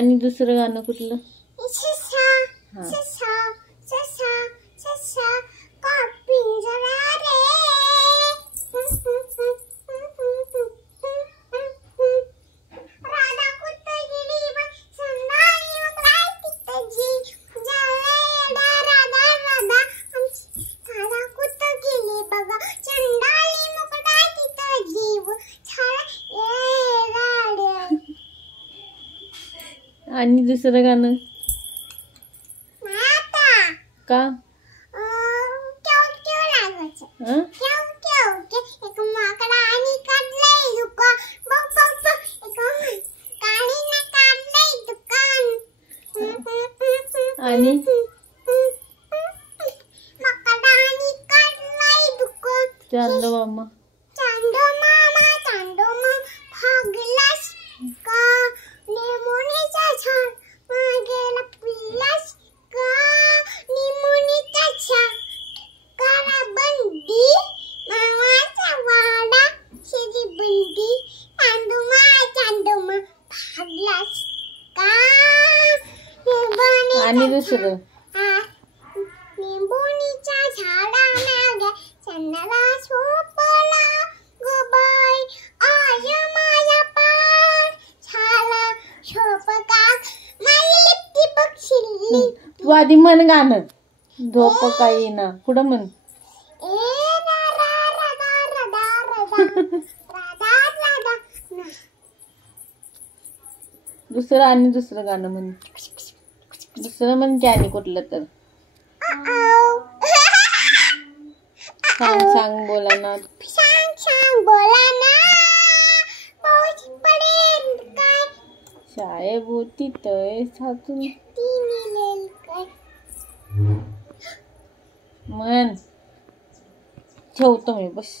आणि दुसरं गाणं कुठलं? हा. आणि दुसरं गाणं का? आणि चांदो मामा आणि दुसरं निंबोनीच्या झाडामागे चंदला झोपला ग बाई आज माझा पाय झाला झोपका माझी लिपटी बक्षिली. तू आधी म्हण गाणं. झोप काही ना पुढं म्हण. दुसरं आणि दुसरं गाणं म्हण. दुसरं म्हणजे आणि कुठलं तर सांग सांग बोला ना. सांग बोला ना. पाऊस पडेल काय शाळेभोवती तळे साचून काय म्हण. ठेवतो मी बस.